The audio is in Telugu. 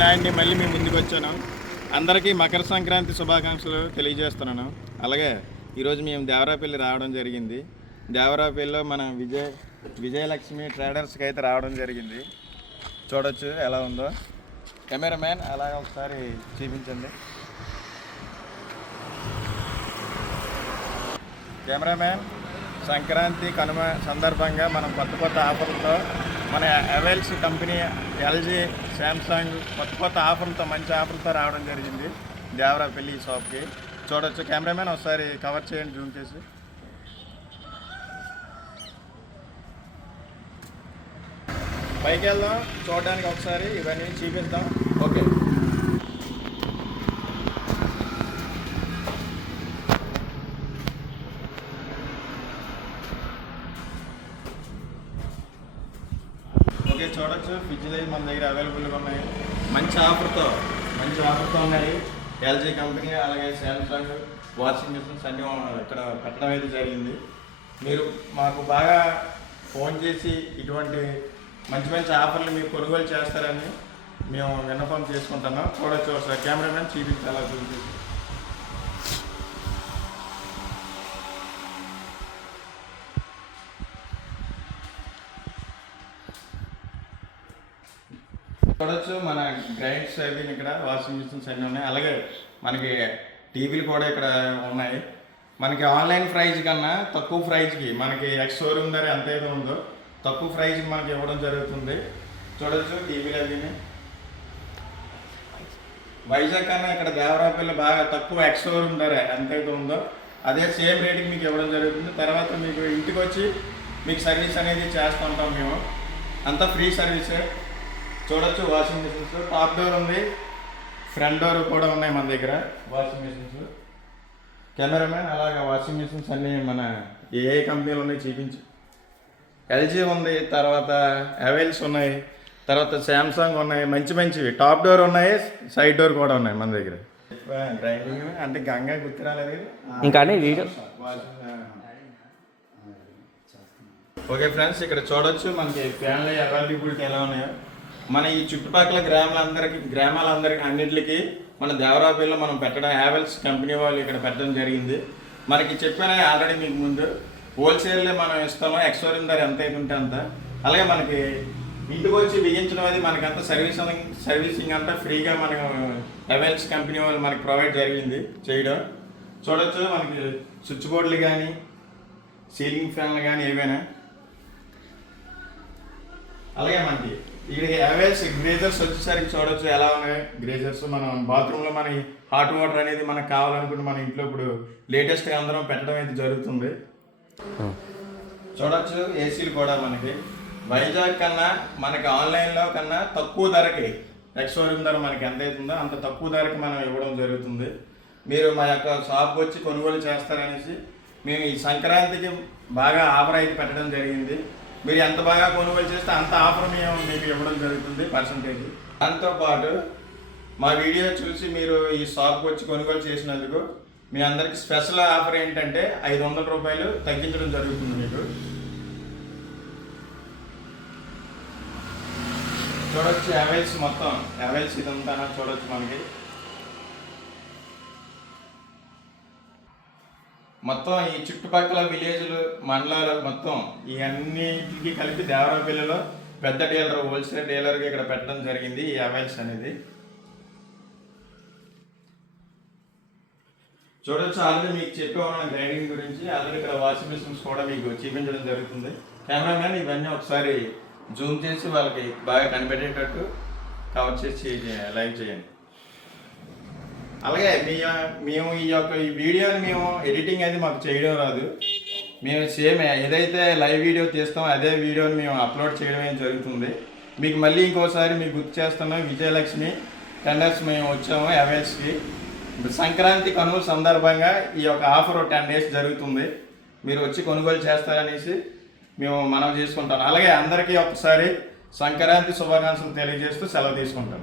నాయుడిని మళ్ళీ మీ ముందుకు వచ్చాను. అందరికీ మకర సంక్రాంతి శుభాకాంక్షలు తెలియజేస్తున్నాను. అలాగే ఈరోజు మేము దేవరాపల్లి రావడం జరిగింది. దేవరాపల్లిలో మన విజయలక్ష్మి ట్రేడర్స్కి అయితే రావడం జరిగింది. చూడొచ్చు ఎలా ఉందో. కెమెరామ్యాన్ అలాగే ఒకసారి చూపించండి. కెమెరామ్యాన్, సంక్రాంతి కనుమ సందర్భంగా మనం కొత్త ఆఫర్లతో మన అవైల్స్ కంపెనీ, ఎల్జీ, శాంసంగ్ కొత్త ఆఫర్లతో మంచి ఆఫర్లతో రావడం జరిగింది దేవరాపల్లి షాప్కి. చూడొచ్చు. కెమెరామ్యాన్ ఒకసారి కవర్ చేయండి, జూమ్ చేసి. పైకి వెళ్దాం చూడడానికి, ఒకసారి ఇవన్నీ చూపిద్దాం. ఓకే. ఓకే, చూడొచ్చు. ఫ్రిడ్జ్లు అయితే మన దగ్గర అవైలబుల్గా ఉన్నాయి. మంచి ఆఫర్తో ఉన్నాయి. ఎల్జీ కంపెనీ అలాగే శాంసంగ్ వాషింగ్ మిషన్స్ అన్నీ ఇక్కడ పెట్టడం అయితే జరిగింది. మీరు మాకు బాగా ఫోన్ చేసి ఇటువంటి మంచి ఆఫర్లు మీరు కొనుగోలు చేస్తారని మేము విన్నపం చేసుకుంటున్నాం. చూడొచ్చు ఒకసారి. కెమెరామెన్ చూపించాలా చూసి. చూడొచ్చు. మన గ్రైండ్స్ అవి ఇక్కడ వాషింగ్ మిషన్స్ అన్నీ ఉన్నాయి. అలాగే మనకి టీవీలు కూడా ఇక్కడ ఉన్నాయి. మనకి ఆన్లైన్ ప్రైజ్ కన్నా తక్కువ ప్రైజ్కి మనకి ఎక్స్ షోరూమ్ ధర ఎంత అయితే ఉందో తక్కువ ప్రైజ్కి మనకి ఇవ్వడం జరుగుతుంది. చూడొచ్చు టీవీలు అవి. వైజాగ్ కన్నా ఇక్కడ దేవరాపల్లి బాగా తక్కువ ఎక్స్ షోరూమ్ ధర ఎంతైతే ఉందో అదే సేమ్ రేటుకి మీకు ఇవ్వడం జరుగుతుంది. తర్వాత మీకు ఇంటికి వచ్చి మీకు సర్వీస్ అనేది చేస్తుంటాం మేము. అంతా ఫ్రీ సర్వీసే. చూడొచ్చు వాషింగ్ మిషన్స్. టాప్ డోర్ ఉంది, ఫ్రంట్ డోర్ కూడా ఉన్నాయి మన దగ్గర వాషింగ్ మిషన్స్. కెమెరామెన్ అలాగే వాషింగ్ మిషన్స్ అన్నీ మన ఏ కంపెనీలు ఉన్నాయి చూపించు. ఎల్జీ ఉంది, తర్వాత అవైల్స్ ఉన్నాయి, తర్వాత శాంసంగ్ ఉన్నాయి. మంచివి టాప్ డోర్ ఉన్నాయి, సైడ్ డోర్ కూడా ఉన్నాయి మన దగ్గర. డ్రైవింగ్ అంటే గంగా గుర్తురాలేదు ఇంకా వీడియో. ఓకే ఫ్రెండ్స్, ఇక్కడ చూడొచ్చు మనకి ఫ్యాన్లు అవైలబిలిటీ ఎలా ఉన్నాయో. మన ఈ చుట్టుపక్కల గ్రామాలందరికీ అన్నింటికి మన దేవరాపల్లిలో మనం పెట్టడం, హ్యావెల్స్ కంపెనీ వాళ్ళు ఇక్కడ పెట్టడం జరిగింది. మనకి చెప్పాను ఆల్రెడీ మీకు ముందు, హోల్సేల్లే మనం ఇస్తాము. ఎక్స్షోరూమ్ ధర ఎంత అయితే ఉంటే అంత. అలాగే మనకి ఇంటికి వచ్చి బిగించడం అది మనకంతా సర్వీసింగ్ అంతా ఫ్రీగా మనకు హ్యావెల్స్ కంపెనీ వాళ్ళు మనకి ప్రొవైడ్ జరిగింది చేయడం. చూడొచ్చు మనకి స్విచ్ బోర్డులు కానీ సీలింగ్ ఫ్యాన్లు కానీ ఏవైనా. అలాగే మనకి ఇక్కడ అవైల్స్ గ్రేజర్స్ వచ్చేసరికి చూడొచ్చు ఎలా ఉన్నాయి గ్రేజర్స్. మనం బాత్రూంలో మన హాట్ వాటర్ అనేది మనకు కావాలనుకుంటే మన ఇంట్లో ఇప్పుడు లేటెస్ట్గా అందరం పెట్టడం అయితే జరుగుతుంది. చూడొచ్చు ఏసీలు కూడా మనకి వైజాగ్ కన్నా మనకి ఆన్లైన్లో కన్నా తక్కువ ధరకి ఎక్స్ షోరూమ్ ధర మనకి ఎంత అవుతుందో అంత తక్కువ ధరకి మనం ఇవ్వడం జరుగుతుంది. మీరు మా యొక్క షాప్ వచ్చి కొనుగోలు చేస్తారనేసి మేము ఈ సంక్రాంతికి బాగా ఆఫర్ అయితే పెట్టడం జరిగింది. మీరు ఎంత బాగా కొనుగోలు చేస్తే అంత ఆఫర్ మేము మీకు ఇవ్వడం జరుగుతుంది పర్సంటేజ్. దాంతోపాటు మా వీడియో చూసి మీరు ఈ షాప్కి వచ్చి కొనుగోలు చేసినందుకు మీ అందరికి స్పెషల్ ఆఫర్ ఏంటంటే 500 రూపాయలు తగ్గించడం జరుగుతుంది మీకు. చూడొచ్చు అవైల్స్ మొత్తం అవైల్స్ ఇదంతా చూడొచ్చు. మనకి మొత్తం ఈ చుట్టుపక్కల విలేజ్లు, మండలాలు మొత్తం ఈ అన్నిటికీ కలిపి దేవరాపల్లిలో పెద్ద డీలర్, హోల్సేల్ డీలర్గా ఇక్కడ పెట్టడం జరిగింది ఈ అవైల్స్ అనేది. చూడొచ్చు. ఆల్రెడీ మీకు చెప్పేవాళ్ళ గ్రైండింగ్ గురించి. ఆల్రెడీ ఇక్కడ వాషింగ్ మిషన్స్ కూడా మీకు చూపించడం జరుగుతుంది. కెమెరామెన్ ఇవన్నీ ఒకసారి జూమ్ చేసి వాళ్ళకి బాగా కనిపెట్టేటట్టు కవర్ చేసి లైవ్ చేయండి. అలాగే మేము ఈ వీడియోని మేము ఎడిటింగ్ అది మాకు చేయడం రాదు. మేము సేమ్ ఏదైతే లైవ్ వీడియో తీస్తామో అదే వీడియోని మేము అప్లోడ్ చేయడమే జరుగుతుంది. మీకు మళ్ళీ ఇంకోసారి మీకు గుర్తు చేస్తున్నాం, విజయలక్ష్మి టెండర్స్ మేము వచ్చాము అవైల్స్కి. సంక్రాంతి కనుమ సందర్భంగా ఈ యొక్క ఆఫర్ 10 days జరుగుతుంది. మీరు వచ్చి కొనుగోలు చేస్తారనేసి మేము మనవి చేసుకుంటాం. అలాగే అందరికీ ఒకసారి సంక్రాంతి శుభాకాంక్షలు తెలియజేస్తూ సెలవు తీసుకుంటాం.